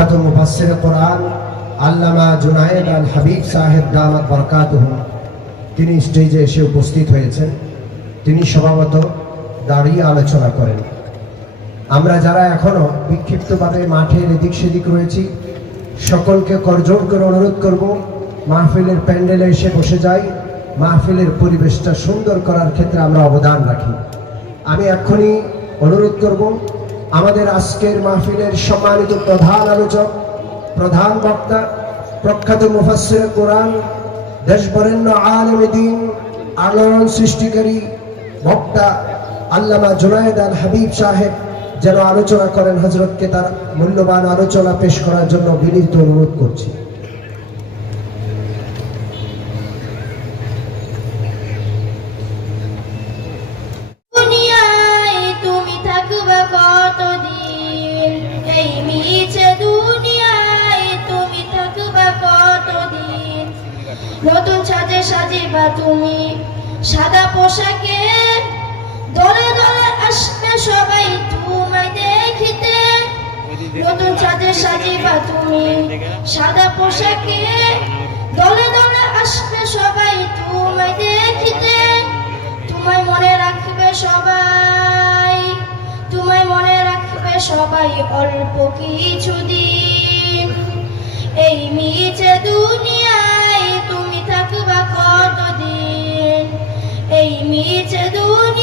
প্রখ্যাত মুফাসসির কোরআন আল্লামা জুনায়েদ আল হাবিব সাহেব দামাত বরকাতুহু তিনি স্টেজে এসে উপস্থিত হয়েছেন। তিনি স্বভাবত দাঁড়িয়ে আলোচনা করেন। আমরা যারা এখনো বিক্ষিপ্তভাবে মাঠের এদিক সেদিক রয়েছি, সকলকে করজোড় করে অনুরোধ করব, মাহফিলের প্যান্ডেলে এসে বসে যাই, মাহফিলের পরিবেশটা সুন্দর করার ক্ষেত্রে আমরা অবদান রাখি। আমি এক্ষুনি অনুরোধ করব আমাদের আজকের মাহফিলের সম্মানিত প্রধান আলোচক, প্রধান বক্তা, প্রখ্যাত মুফাসসির কোরআন, দেশবরেণ্য আলেম দ্বীন, আলোড়ন সৃষ্টিকারী বক্তা আল্লামা জুনায়েদ আল হাবিব সাহেব যেন আলোচনা করেন। হযরতকে তার মূল্যবান আলোচনা পেশ করার জন্য বিনীত অনুরোধ করছি। নতুন সাজে সাজিবা তুমি সাদা পোশাকে, দলে দলে আসবে সবাই তোমায় দেখিতে। নতুন সাজে সাজিবা তুমি সাদা পোশাকে, দলে দলে আসবে সবাই তোমায় দেখিতে। তোমায় মনে রাখবে সবাই, তোমায় মনে রাখবে সবাই অল্প কিছুদিন। এই মিছে দুনিয়ায় তুমি থাকবা কতদিন, এই মিছে দুনিয়া